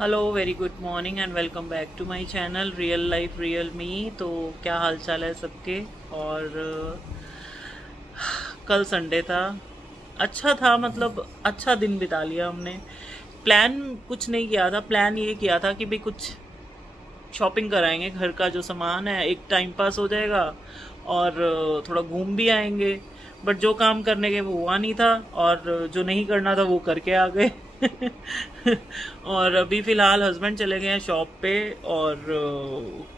Hello, very good morning and welcome back to my channel real life real me. तो क्या हाल चाल है सबके। और कल संडे था, अच्छा था, मतलब अच्छा दिन बिता लिया हमने। प्लान कुछ नहीं किया था, प्लान ये किया था कि भाई कुछ शॉपिंग कराएंगे, घर का जो सामान है, एक टाइम पास हो जाएगा और थोड़ा घूम भी आएंगे। बट जो काम करने के वो हुआ नहीं था और जो नहीं करना था वो करके आ गए। और अभी फिलहाल हस्बैंड चले गए हैं शॉप पे। और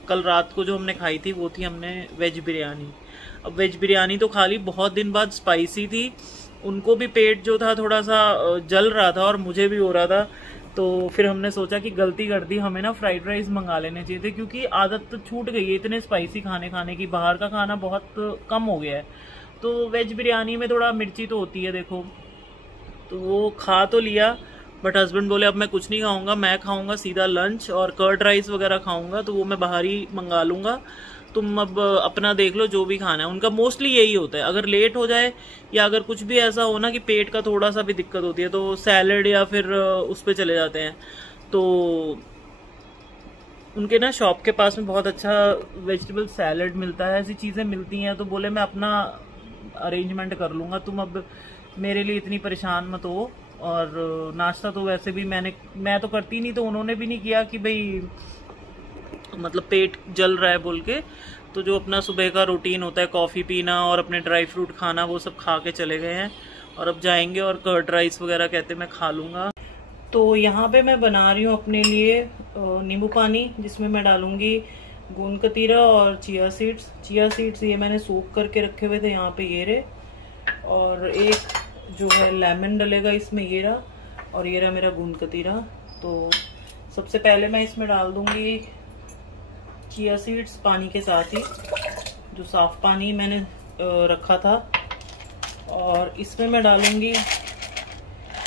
कल रात को जो हमने खाई थी वो थी हमने वेज बिरयानी। अब वेज बिरयानी तो खा ली, बहुत दिन बाद, स्पाइसी थी। उनको भी पेट जो था थोड़ा सा जल रहा था और मुझे भी हो रहा था। तो फिर हमने सोचा कि गलती कर दी, हमें ना फ्राइड राइस मंगा लेने चाहिए थे, क्योंकि आदत तो छूट गई है इतने स्पाइसी खाने खाने की। बाहर का खाना बहुत कम हो गया है। तो वेज बिरयानी में थोड़ा मिर्ची तो होती है देखो, तो वो खा तो लिया। बट हस्बैंड बोले अब मैं कुछ नहीं खाऊंगा, मैं खाऊंगा सीधा लंच और कर्ड राइस वगैरह खाऊंगा, तो वो मैं बाहर ही मंगा लूंगा। तुम अब अपना देख लो जो भी खाना है। उनका मोस्टली यही होता है, अगर लेट हो जाए या अगर कुछ भी ऐसा हो ना कि पेट का थोड़ा सा भी दिक्कत होती है तो सैलेड या फिर उस पे चले जाते हैं। तो उनके ना शॉप के पास में बहुत अच्छा वेजिटेबल सैलेड मिलता है, ऐसी चीजें मिलती हैं। तो बोले मैं अपना अरेंजमेंट कर लूंगा, तुम अब मेरे लिए इतनी परेशान मत हो। और नाश्ता तो वैसे भी मैं तो करती नहीं, तो उन्होंने भी नहीं किया कि भाई मतलब पेट जल रहा है बोल के। तो जो अपना सुबह का रूटीन होता है, कॉफी पीना और अपने ड्राई फ्रूट खाना, वो सब खा के चले गए हैं। और अब जाएंगे और कर्ड राइस वगैरह कहते मैं खा लूंगा। तो यहाँ पे मैं बना रही हूँ अपने लिए नींबू पानी, जिसमें मैं डालूंगी गोंद कतीरा और चिया सीड्स। चिया सीड्स ये मैंने सोक करके रखे हुए थे, यहाँ पे ये रहे। और एक जो है लेमन डलेगा इसमें, ये रहा। और ये रहा मेरा गोंद कतीरा। तो सबसे पहले मैं इसमें डाल दूंगी चिया सीड्स पानी के साथ ही, जो साफ पानी मैंने रखा था। और इसमें मैं डालूंगी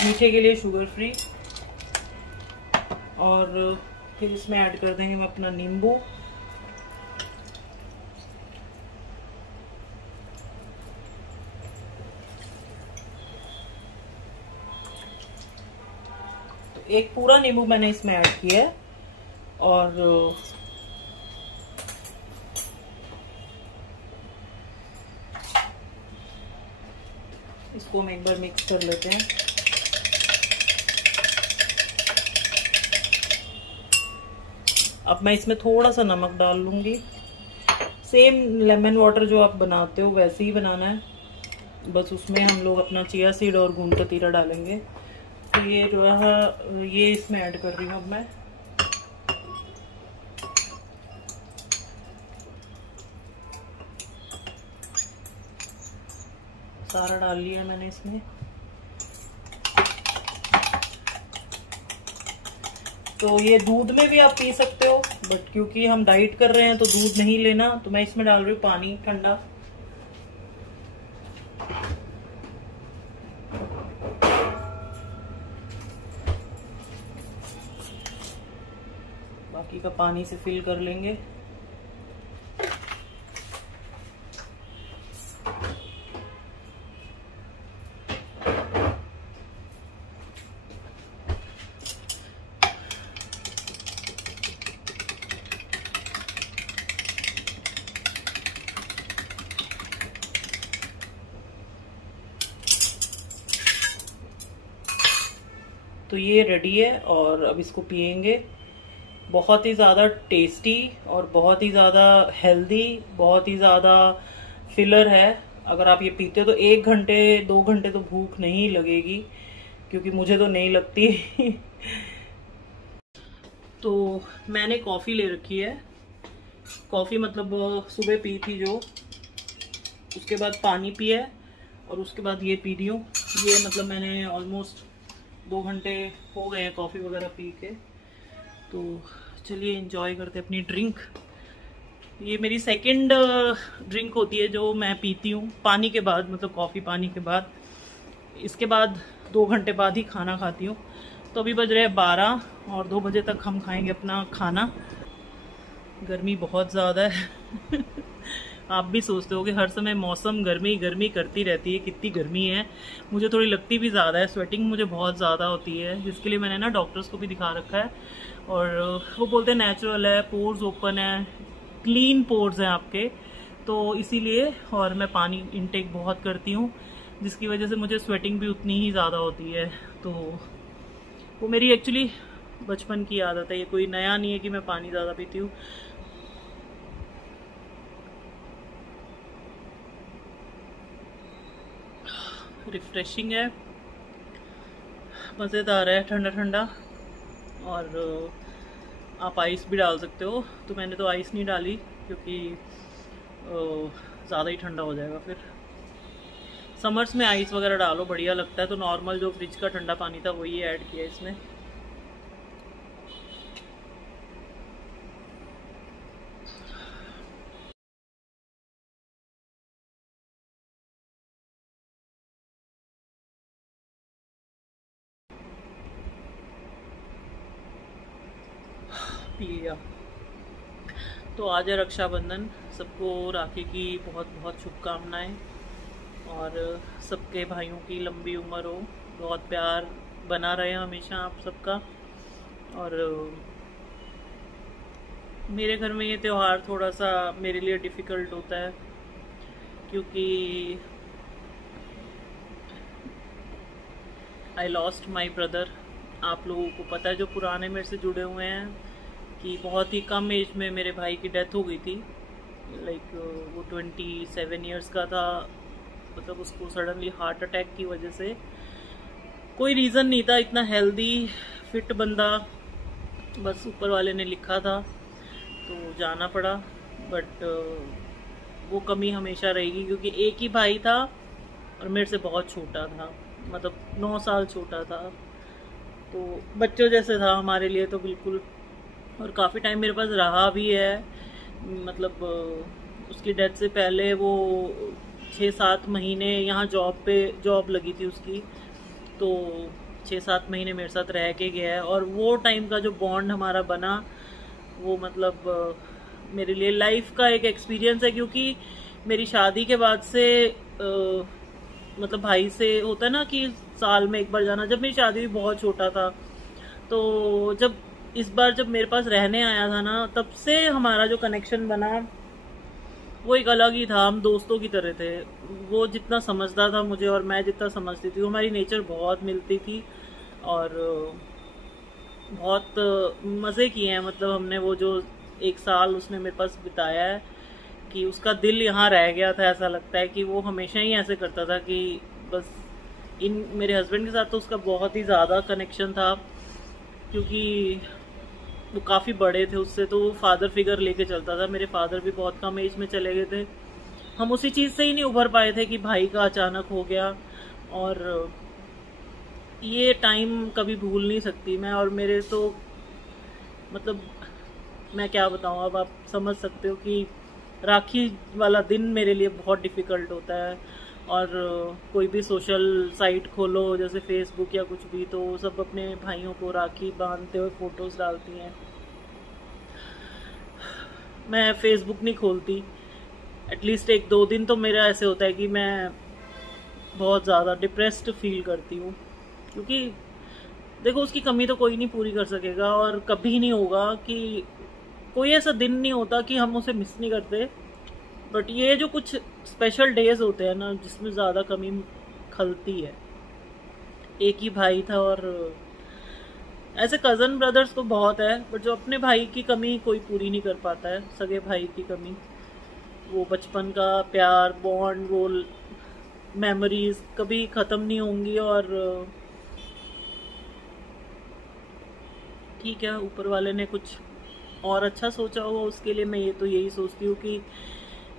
मीठे के लिए शुगर फ्री। और फिर इसमें ऐड कर देंगे हम अपना नींबू। तो एक पूरा नींबू मैंने इसमें ऐड किया है। और इसको हम एक बार मिक्स कर लेते हैं। अब मैं इसमें थोड़ा सा नमक डाल लूंगी। सेम लेमन वाटर जो आप बनाते हो वैसे ही बनाना है, बस उसमें हम लोग अपना चिया सीड और गोंद कतीरा डालेंगे। तो ये जो है ये इसमें ऐड कर रही हूँ अब मैं। सारा डाल लिया मैंने इसमें। तो ये दूध में भी आप पी सकते हो, बट क्योंकि हम डाइट कर रहे हैं तो दूध नहीं लेना, तो मैं इसमें डाल रही हूँ पानी ठंडा। बाकी का पानी से फिल कर लेंगे। तो ये रेडी है और अब इसको पियेंगे। बहुत ही ज़्यादा टेस्टी और बहुत ही ज़्यादा हेल्दी, बहुत ही ज़्यादा फिलर है। अगर आप ये पीते हो तो 1 घंटे 2 घंटे तो भूख नहीं लगेगी, क्योंकि मुझे तो नहीं लगती। तो मैंने कॉफ़ी ले रखी है। कॉफ़ी मतलब सुबह पी थी जो, उसके बाद पानी पिया है और उसके बाद ये पी रही हूँ। ये मतलब मैंने ऑलमोस्ट 2 घंटे हो गए हैं कॉफ़ी वगैरह पी के। तो चलिए एंजॉय करते अपनी ड्रिंक। ये मेरी सेकंड ड्रिंक होती है जो मैं पीती हूँ पानी के बाद, मतलब कॉफ़ी पानी के बाद। इसके बाद 2 घंटे बाद ही खाना खाती हूँ। तो अभी बज रहे हैं 12 और 2 बजे तक हम खाएंगे अपना खाना। गर्मी बहुत ज़्यादा है। आप भी सोचते हो कि हर समय मौसम गर्मी गर्मी करती रहती है, कितनी गर्मी है। मुझे थोड़ी लगती भी ज़्यादा है, स्वेटिंग मुझे बहुत ज़्यादा होती है, जिसके लिए मैंने ना डॉक्टर्स को भी दिखा रखा है। और वो बोलते हैं नेचुरल है, पोर्स ओपन है, क्लीन पोर्स हैं आपके, तो इसीलिए। और मैं पानी इनटेक बहुत करती हूँ, जिसकी वजह से मुझे स्वेटिंग भी उतनी ही ज़्यादा होती है। तो वो मेरी एक्चुअली बचपन की आदत है, ये कोई नया नहीं है कि मैं पानी ज़्यादा पीती हूँ। रिफ्रेशिंग है, मज़ेदार है, ठंडा ठंडा। और आप आइस भी डाल सकते हो, तो मैंने तो आइस नहीं डाली क्योंकि ज़्यादा ही ठंडा हो जाएगा फिर। समर्स में आइस वगैरह डालो, बढ़िया लगता है। तो नॉर्मल जो फ्रिज का ठंडा पानी था वही ऐड किया इसमें। पी लिया। तो आज है रक्षाबंधन, सबको राखी की बहुत बहुत शुभकामनाएं, और सबके भाइयों की लंबी उम्र हो, बहुत प्यार बना रहे हमेशा आप सबका। और मेरे घर में ये त्यौहार थोड़ा सा मेरे लिए डिफ़िकल्ट होता है, क्योंकि आई लॉस्ट माई ब्रदर। आप लोगों को पता है, जो पुराने मेरे से जुड़े हुए हैं, कि बहुत ही कम एज में मेरे भाई की डेथ हो गई थी। लाइक वो 27 ईयर्स का था। मतलब उसको सडनली हार्ट अटैक की वजह से, कोई रीज़न नहीं था, इतना हेल्दी फिट बंदा, बस ऊपर वाले ने लिखा था तो जाना पड़ा। बट वो कमी हमेशा रहेगी, क्योंकि एक ही भाई था और मेरे से बहुत छोटा था, मतलब 9 साल छोटा था। तो बच्चों जैसे था हमारे लिए तो बिल्कुल। और काफ़ी टाइम मेरे पास रहा भी है, मतलब उसकी डेथ से पहले वो 6-7 महीने यहाँ जॉब लगी थी उसकी, तो 6-7 महीने मेरे साथ रह के गया है। और वो टाइम का जो बॉन्ड हमारा बना, वो मतलब मेरे लिए लाइफ का एक एक्सपीरियंस है। क्योंकि मेरी शादी के बाद से मतलब भाई से होता है ना कि साल में एक बार जाना। जब मेरी शादी भी बहुत छोटा था, तो जब इस बार जब मेरे पास रहने आया था ना, तब से हमारा जो कनेक्शन बना वो एक अलग ही था। हम दोस्तों की तरह थे। वो जितना समझता था मुझे और मैं जितना समझती थी, हमारी नेचर बहुत मिलती थी। और बहुत मज़े किए हैं। मतलब हमने वो जो 1 साल उसने मेरे पास बिताया है, कि उसका दिल यहाँ रह गया था। ऐसा लगता है कि वो हमेशा ही ऐसे करता था कि बस मेरे हस्बैंड के साथ तो उसका बहुत ही ज़्यादा कनेक्शन था, क्योंकि वो काफ़ी बड़े थे उससे, तो वो फादर फिगर लेके चलता था। मेरे फादर भी बहुत कम एज में चले गए थे। हम उसी चीज़ से ही नहीं उभर पाए थे कि भाई का अचानक हो गया। और ये टाइम कभी भूल नहीं सकती मैं। और मेरे तो मतलब मैं क्या बताऊँ, अब आप समझ सकते हो कि राखी वाला दिन मेरे लिए बहुत डिफ़िकल्ट होता है। और कोई भी सोशल साइट खोलो, जैसे फेसबुक या कुछ भी, तो सब अपने भाइयों को राखी बांधते हुए फ़ोटोज़ डालती हैं। मैं फेसबुक नहीं खोलती, एटलीस्ट 1-2 दिन तो मेरा ऐसे होता है कि मैं बहुत ज़्यादा डिप्रेस्ड फील करती हूँ। क्योंकि देखो, उसकी कमी तो कोई नहीं पूरी कर सकेगा, और कभी नहीं होगा कि कोई ऐसा दिन नहीं होता कि हम उसे मिस नहीं करते। बट ये जो कुछ स्पेशल डेज होते हैं ना, जिसमें ज़्यादा कमी खलती है। एक ही भाई था, और ऐसे कज़न ब्रदर्स तो बहुत है, बट जो अपने भाई की कमी कोई पूरी नहीं कर पाता है, सगे भाई की कमी। वो बचपन का प्यार, बॉन्ड, वो मेमोरीज कभी ख़त्म नहीं होंगी। और ठीक है, ऊपर वाले ने कुछ और अच्छा सोचा होगा उसके लिए। मैं तो यही सोचती हूँ कि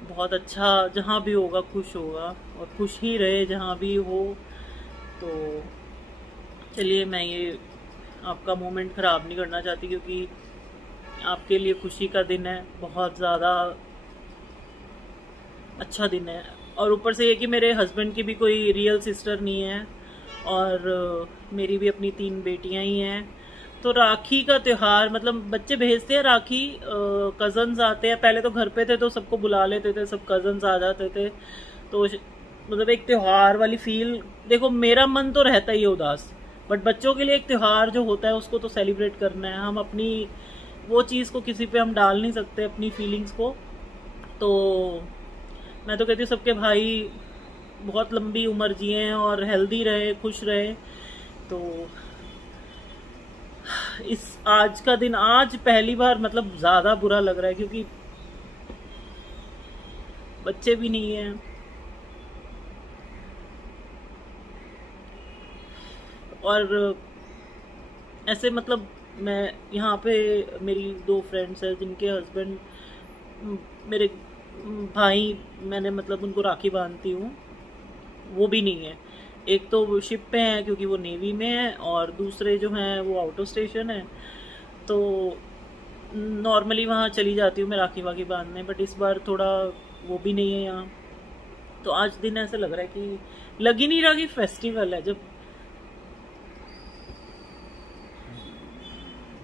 बहुत अच्छा, जहाँ भी होगा खुश होगा, और खुश ही रहे जहाँ भी हो। तो चलिए, मैं ये आपका मोमेंट ख़राब नहीं करना चाहती, क्योंकि आपके लिए खुशी का दिन है, बहुत ज़्यादा अच्छा दिन है। और ऊपर से ये कि मेरे हस्बैंड की भी कोई रियल सिस्टर नहीं है, और मेरी भी अपनी 3 बेटियां ही हैं। तो राखी का त्योहार मतलब बच्चे भेजते हैं राखी, कजन्स आते हैं। पहले तो घर पे थे तो सबको बुला लेते थे, सब कजन्स आ जाते थे, तो मतलब एक त्योहार वाली फील। देखो मेरा मन तो रहता ही है उदास, बट बच्चों के लिए एक त्योहार जो होता है उसको तो सेलिब्रेट करना है। हम अपनी वो चीज़ को किसी पे हम डाल नहीं सकते, अपनी फीलिंग्स को। तो मैं तो कहती हूँ सबके भाई बहुत लंबी उम्र जिए और हेल्दी रहे, खुश रहे। तो इस आज का दिन, आज पहली बार मतलब ज्यादा बुरा लग रहा है क्योंकि बच्चे भी नहीं है। और ऐसे मतलब मैं यहाँ पे मेरी 2 फ्रेंड्स हैं जिनके हस्बैंड मेरे भाई, मैंने मतलब उनको राखी बांधती हूँ, वो भी नहीं है। एक तो वो शिप पे है क्योंकि वो नेवी में है, और दूसरे जो हैं वो आउट ऑफ स्टेशन है। तो नॉर्मली वहाँ चली जाती हूँ मैं राखी वाखी बांधने, बट इस बार थोड़ा वो भी नहीं है यहाँ। तो आज दिन ऐसा लग रहा है कि लग ही नहीं रहा कि फेस्टिवल है। जब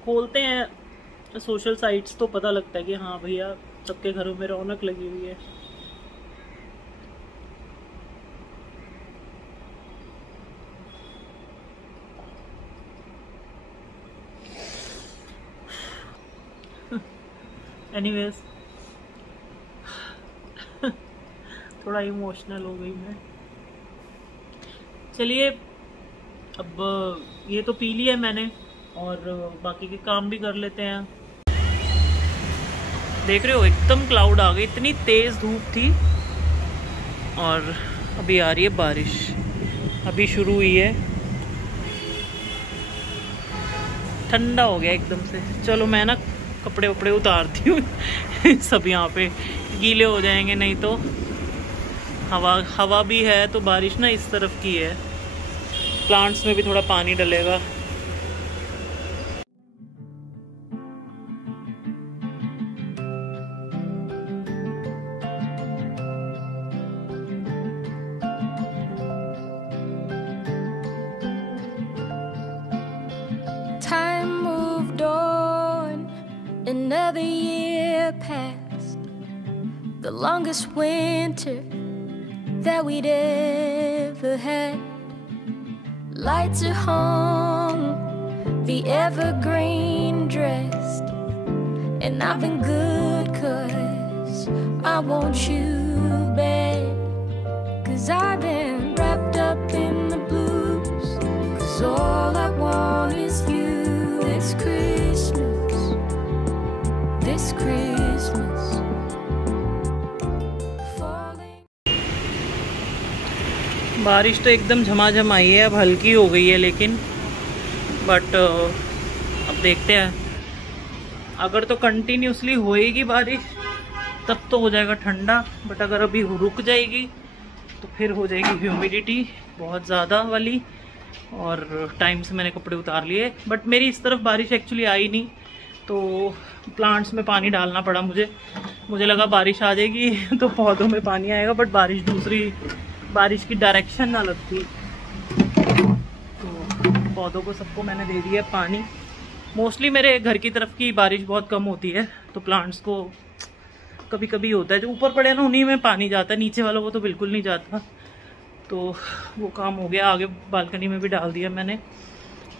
खोलते हैं सोशल साइट्स तो पता लगता है कि हाँ भैया सबके घरों में रौनक लगी हुई है। एनीवेज थोड़ा इमोशनल हो गई मैं। चलिए अब ये तो पी लिया मैंने और बाकी के काम भी कर लेते हैं। देख रहे हो एकदम क्लाउड आ गई, इतनी तेज धूप थी और अभी आ रही है बारिश, अभी शुरू हुई है। ठंडा हो गया एकदम से। चलो मैं ना कपड़े वपड़े उतारती हूँ सब यहाँ पे गीले हो जाएंगे, नहीं तो हवा भी है तो बारिश ना इस तरफ की है। प्लांट्स में भी थोड़ा पानी डलेगा। Time moved on, another year passed, the longest winter that we'd ever had. Lights are hung, the evergreen dressed, and I've been good 'cause I want you bad, 'cause I've been wrapped up in the blues, 'cause all I want is you. This Christmas, this Christmas, falling. बारिश तो एकदम झमाझम आई है, अब हल्की हो गई है लेकिन बट अब देखते हैं। अगर तो कंटिन्यूसली होएगी बारिश तब तो हो जाएगा ठंडा, बट अगर अभी रुक जाएगी तो फिर हो जाएगी ह्यूमिडिटी बहुत ज़्यादा वाली। और टाइम से मैंने कपड़े उतार लिए, बट मेरी इस तरफ बारिश एक्चुअली आई नहीं तो प्लांट्स में पानी डालना पड़ा मुझे लगा बारिश आ जाएगी तो पौधों में पानी आएगा, बट बारिश दूसरी, बारिश की डायरेक्शन अलग थी। तो पौधों को सबको मैंने दे दिया पानी। मोस्टली मेरे घर की तरफ की बारिश बहुत कम होती है तो प्लांट्स को कभी कभी होता है जो ऊपर पड़े ना उन्हीं में पानी जाता है, नीचे वालों को तो बिल्कुल नहीं जाता। तो वो काम हो गया, आगे बालकनी में भी डाल दिया मैंने।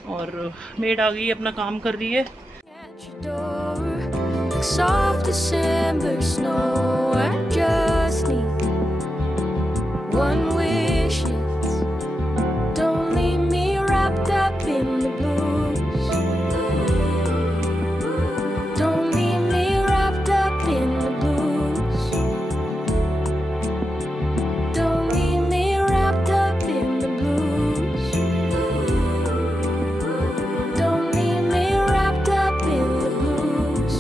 और मेड आ गई, अपना काम कर रही है। At your door, like soft December snow. I just need one wish. Don't leave me wrapped up in the blues. Don't leave me wrapped up in the blues. Don't leave me wrapped up in the blues. Don't leave me wrapped up in the blues.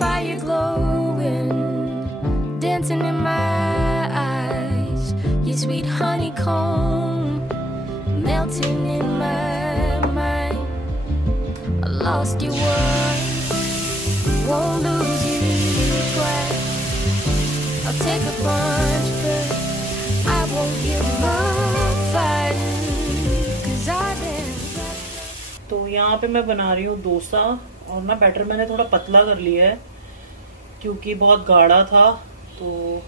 Fire glowing, dancing in my eyes. Your sweet honeycomb melting in my mind. I lost you once, won't lose you twice. I'll take a bunch, but I won't give up fighting, 'cause I've been तो यहाँ पे मैं बना रही हूँ डोसा, और ना batter मैंने थोड़ा पतला कर लिया है क्योंकि बहुत गाढ़ा था, तो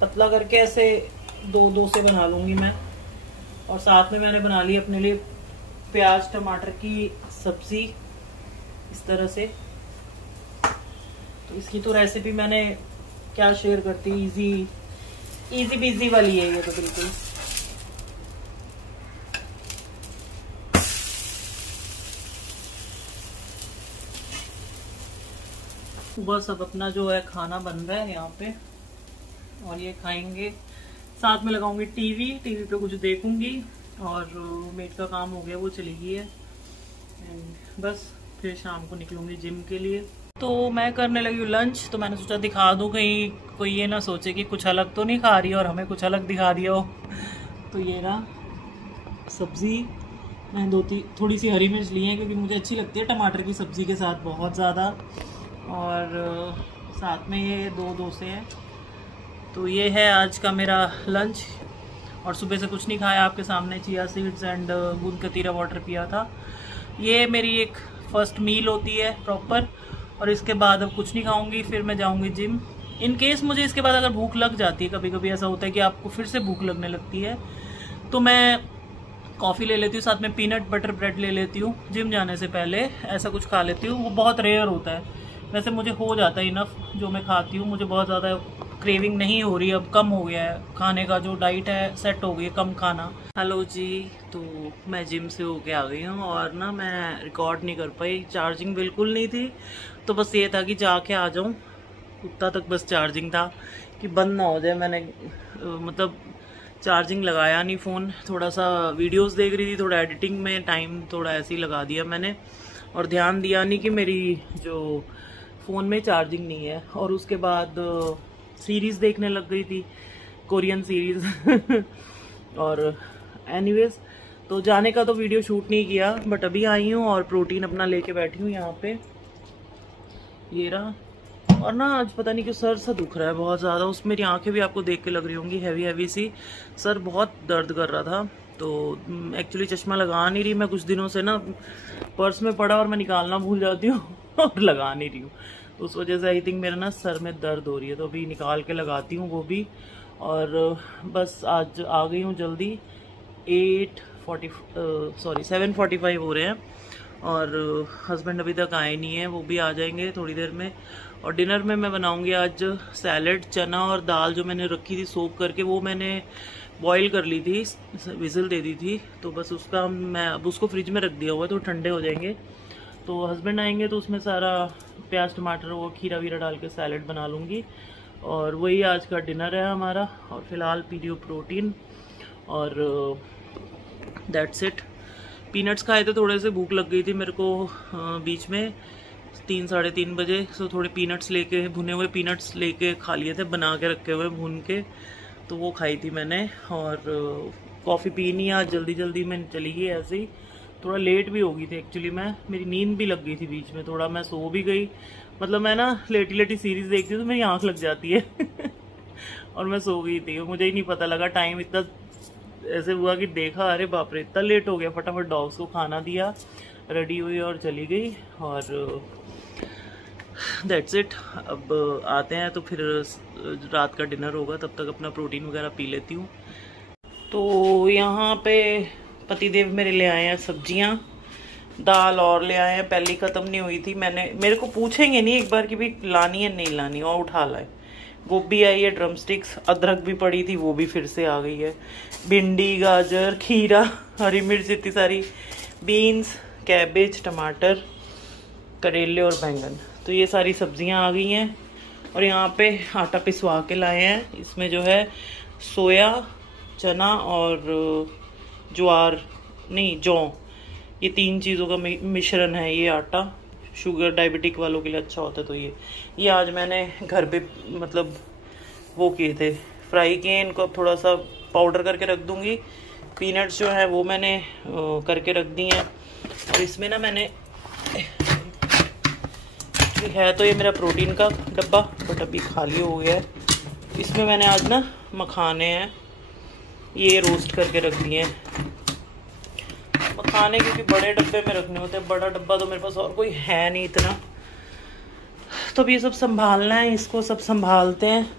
पतला करके ऐसे 2 डोसे बना लूंगी मैं। और साथ में मैंने बना ली अपने लिए प्याज टमाटर की सब्जी इस तरह से। तो इसकी तो रेसिपी मैंने क्या शेयर करती, इजी बीजी वाली है ये तो बिल्कुल। बस अब अपना जो है खाना बन रहा है यहाँ पे, और ये खाएंगे, साथ में लगाऊंगी टीवी पे कुछ देखूंगी, और मेड का काम हो गया वो चली गई है, एंड बस फिर शाम को निकलूंगी जिम के लिए। तो मैं करने लगी हूँ लंच, तो मैंने सोचा दिखा दूँ, कहीं कोई ये ना सोचे कि कुछ अलग तो नहीं खा रही है और हमें कुछ अलग दिखा दिया हो। तो ये रहा सब्जी, मैंने थोड़ी सी हरी मिर्च ली है क्योंकि मुझे अच्छी लगती है टमाटर की सब्जी के साथ बहुत ज़्यादा, और साथ में ये 2 डोसे हैं। तो ये है आज का मेरा लंच, और सुबह से कुछ नहीं खाया, आपके सामने चिया सीड्स एंड गूंद कतीरा वाटर पिया था। ये मेरी एक फर्स्ट मील होती है प्रॉपर, और इसके बाद अब कुछ नहीं खाऊंगी, फिर मैं जाऊंगी जिम। इन केस मुझे इसके बाद अगर भूख लग जाती है, कभी कभी ऐसा होता है कि आपको फिर से भूख लगने लगती है, तो मैं कॉफ़ी ले लेती हूँ, साथ में पीनट बटर ब्रेड ले लेती हूँ जिम जाने से पहले, ऐसा कुछ खा लेती हूँ। वो बहुत रेयर होता है, वैसे मुझे हो जाता है इनफ जो मैं खाती हूँ, मुझे बहुत ज़्यादा क्रेविंग नहीं हो रही, अब कम हो गया है खाने का, जो डाइट है सेट हो गई है, कम खाना। हेलो जी, तो मैं जिम से होके आ गई हूँ, और ना मैं रिकॉर्ड नहीं कर पाई, चार्जिंग बिल्कुल नहीं थी, तो बस ये था कि जाके आ जाऊँ, उतना तक बस चार्जिंग था कि बंद ना हो जाए। मैंने मतलब चार्जिंग लगाया नहीं फ़ोन, थोड़ा सा वीडियोस देख रही थी, थोड़ा एडिटिंग में टाइम थोड़ा ऐसे ही लगा दिया मैंने, और ध्यान दिया नहीं कि मेरी जो फ़ोन में चार्जिंग नहीं है। और उसके बाद सीरीज़ देखने लग गई थी, कोरियन सीरीज़ और एनीवेज, तो जाने का तो वीडियो शूट नहीं किया, बट अभी आई हूँ और प्रोटीन अपना लेके बैठी हूँ यहाँ पे, ये रहा। और ना आज पता नहीं क्यों सर सा दुख रहा है बहुत ज़्यादा, उसमें मेरी आंखें भी आपको देख के लग रही होंगी हैवी हैवी सी, सर बहुत दर्द कर रहा था। तो एक्चुअली चश्मा लगा नहीं रही मैं कुछ दिनों से ना, पर्स में पड़ा और मैं निकालना भूल जाती हूँ और लगा नहीं रही हूँ, तो उस वजह से आई थिंक मेरा ना सर में दर्द हो रही है, तो अभी निकाल के लगाती हूँ वो भी। और बस आज आ गई हूँ जल्दी, 7:45 हो रहे हैं, और हस्बैंड अभी तक आए नहीं है, वो भी आ जाएंगे थोड़ी देर में। और डिनर में मैं बनाऊंगी आज सैलेड, चना और दाल जो मैंने रखी थी सोक करके, वो मैंने बॉईल कर ली थी, विजिल दे दी थी, तो बस उसका मैं अब उसको फ्रिज में रख दिया हुआ है, तो ठंडे हो जाएंगे। तो हस्बैंड आएंगे तो उसमें सारा प्याज टमाटर और खीरा वीरा डाल के सैलेड बना लूँगी, और वही आज का डिनर है हमारा। और फिलहाल पी रही हूँ प्रोटीन, और दैट्स इट। पीनट्स खाए थे, थोड़े से भूख लग गई थी मेरे को बीच में 3 साढ़े 3 बजे, सो थोड़े पीनट्स लेके, भुने हुए पीनट्स लेके खा लिए थे, बना के रखे हुए भून के, तो वो खाई थी मैंने। और कॉफ़ी पी नहीं आज, जल्दी जल्दी मैं चली गई ऐसे ही, थोड़ा लेट भी हो गई थी एक्चुअली, मेरी नींद भी लग गई थी बीच में, थोड़ा मैं सो भी गई, मतलब मैं ना लेटी लेटी सीरीज देखती हूँ तो मेरी आँख लग जाती है और मैं सो गई थी, मुझे ही नहीं पता लगा टाइम, इतना ऐसे हुआ कि देखा अरे बाप रे इतना लेट हो गया, फटाफट डॉग्स को खाना दिया, रेडी हुई और चली गई, और दैट्स इट। अब आते हैं तो फिर रात का डिनर होगा, तब तक अपना प्रोटीन वगैरह पी लेती हूँ। तो यहाँ पे पतिदेव मेरे ले आए हैं सब्जियाँ, दाल और ले आए हैं, पहली ख़त्म नहीं हुई थी, मेरे को पूछेंगे नहीं एक बार कि भाई लानी है नहीं लानी, और उठा लाए। गोभी आई है, ड्रम स्टिक्स, अदरक भी पड़ी थी वो भी फिर से आ गई है, भिंडी गाजर खीरा हरी मिर्च इतनी सारी, बीन्स कैबेज टमाटर करेले और बैंगन, तो ये सारी सब्जियां आ गई हैं। और यहाँ पे आटा पिसवा के लाए हैं, इसमें जो है सोया चना और ज्वार नहीं जौ, ये 3 चीज़ों का मिश्रण है ये आटा, शुगर डायबिटिक वालों के लिए अच्छा होता है। तो ये आज मैंने घर पे मतलब वो किए थे, फ्राई किए, इनको अब थोड़ा सा पाउडर करके रख दूंगी। पीनट्स जो है वो मैंने करके रख दी हैं। और इसमें ना मैंने है तो ये मेरा प्रोटीन का डब्बा, बट अभी खाली हो गया है। इसमें मैंने आज ना मखाने हैं, ये रोस्ट करके रख दिए हैं। खाने क्योंकि बड़े डब्बे में रखने होते हैं, बड़ा डब्बा तो मेरे पास और कोई है नहीं इतना। तो अब ये सब संभालना है, इसको सब संभालते हैं।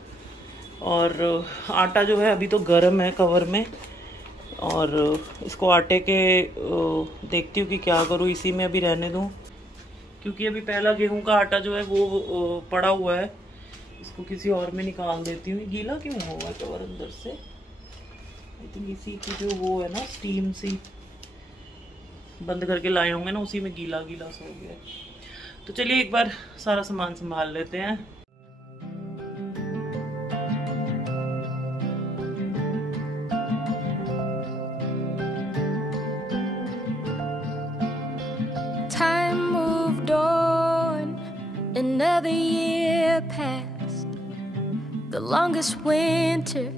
और आटा जो है अभी तो गर्म है कवर में, और इसको आटे के देखती हूँ कि क्या करूँ, इसी में अभी रहने दूँ, क्योंकि अभी पहला गेहूं का आटा जो है वो पड़ा हुआ है, इसको किसी और में निकाल देती हूँ। गीला क्यों हुआ है कवर अंदर से? आई थिंक इसी की जो वो है ना स्टीम सी बंद करके लाए होंगे ना, उसी में गीला गीला सा हो गया। तो चलिए एक बार सारा सामान संभाल लेते हैं। Time moved on, another year passed, the longest winter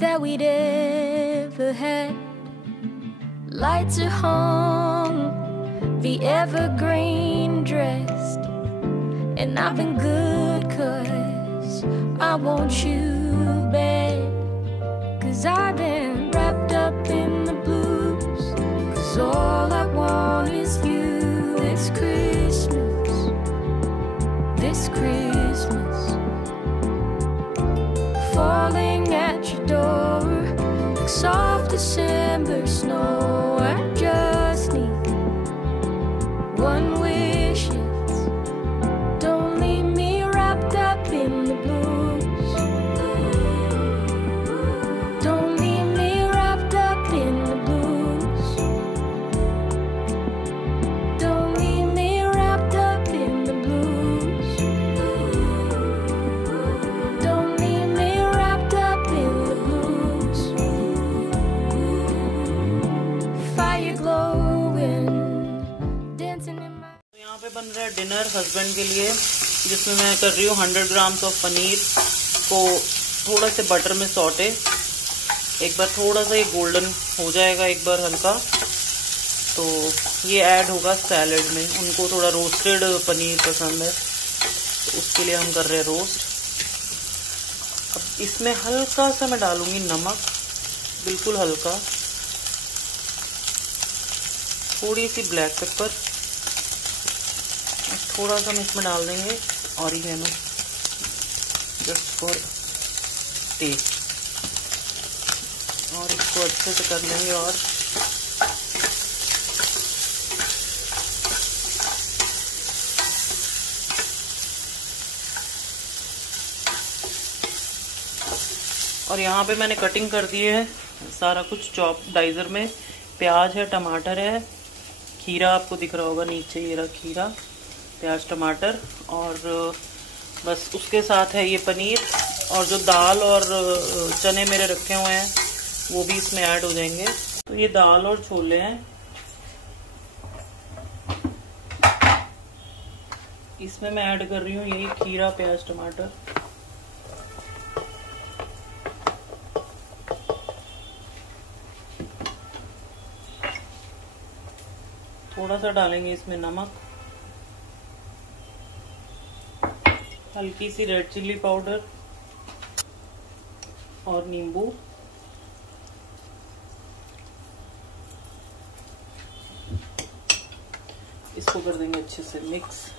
that we'd ever had. Lights are hung, the evergreen dressed, and I've been good 'cause I want you bad, 'cause I've been wrapped up in the blues, 'cause all I want is you. This Christmas, falling at your door like soft December snow. I just need one wish, yes. Don't leave me wrapped up in the blues. Don't leave me wrapped up in the blues. Don't leave me wrapped up in the blues. Don't leave me wrapped up in the blues. Fire glowing, dancing in my. यहाँ पे बन रहा है dinner husband के लिए, जिसमें मैं कर रही हूँ 100 ग्राम्स ऑफ पनीर को थोड़ा से बटर में सौटे। एक बार थोड़ा सा ये गोल्डन हो जाएगा, एक बार हल्का, तो ये ऐड होगा सैलेड में। उनको थोड़ा रोस्टेड पनीर पसंद है, तो उसके लिए हम कर रहे हैं रोस्ट। अब इसमें हल्का सा मैं डालूंगी नमक, बिल्कुल हल्का, थोड़ी सी ब्लैक पेपर, थोड़ा सा हम इसमें डाल देंगे ऑरिगेनो जस्ट फॉर टेस्ट, और इसको अच्छे से कर लेंगे। और यहाँ पे मैंने कटिंग कर दी है सारा कुछ चॉप डाइजर में। प्याज है, टमाटर है, खीरा आपको दिख रहा होगा नीचे, ये रहा खीरा, प्याज टमाटर, और बस उसके साथ है ये पनीर, और जो दाल और चने मेरे रखे हुए हैं वो भी इसमें ऐड हो जाएंगे। तो ये दाल और छोले हैं, इसमें मैं ऐड कर रही हूँ यही खीरा, प्याज टमाटर। थोड़ा सा डालेंगे इसमें नमक, हल्की सी रेड चिल्ली पाउडर और नींबू। इसको कर देंगे अच्छे से मिक्स।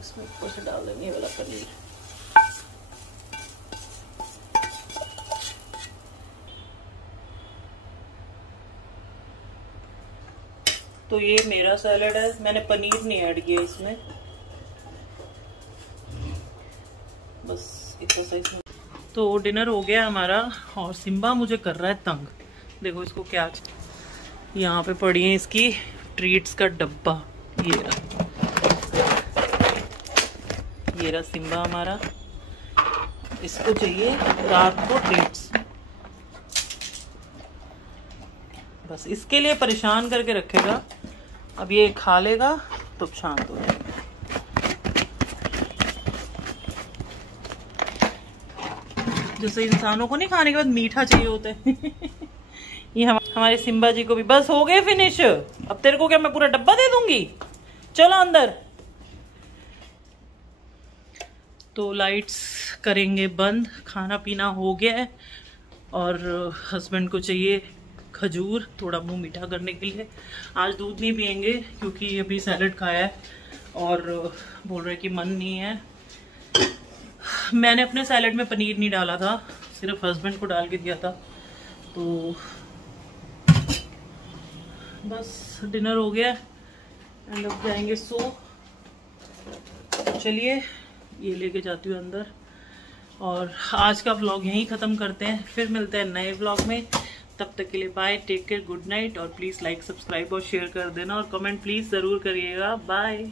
इसमें ऊपर से डाल देंगे ये वाला पनीर। तो ये मेरा सैलेड है, मैंने पनीर नहीं ऐड किया इसमें, बस इतना सा इसमें। तो डिनर हो गया हमारा, और सिम्बा मुझे कर रहा है तंग। देखो इसको क्या, यहाँ पे पड़ी है इसकी ट्रीट्स का डब्बा, ये रहा सिम्बा हमारा। इसको चाहिए रात को ट्रीट्स, बस इसके लिए परेशान करके रखेगा। अब ये खा लेगा तो शांत हो जाएगा। जैसे इंसानों को नहीं खाने के बाद मीठा चाहिए होता है ये हमारे सिम्बा जी को भी। बस हो गए फिनिश। अब तेरे को क्या मैं पूरा डब्बा दे दूंगी? चलो अंदर। तो लाइट्स करेंगे बंद, खाना पीना हो गया है और हस्बैंड को चाहिए खजूर थोड़ा मुंह मीठा करने के लिए। आज दूध नहीं पियेंगे क्योंकि अभी सैलेड खाया है और बोल रहे कि मन नहीं है। मैंने अपने सैलेड में पनीर नहीं डाला था, सिर्फ हस्बैंड को डाल के दिया था। तो बस डिनर हो गया एंड अब जाएंगे सो। चलिए ये लेके जाती हूँ अंदर और आज का व्लॉग यहीं ख़त्म करते हैं। फिर मिलते हैं नए व्लॉग में। तब तक के लिए bye, take care, good night और प्लीज़ लाइक, सब्सक्राइब और शेयर कर देना और कमेंट प्लीज़ ज़रूर करिएगा। बाय।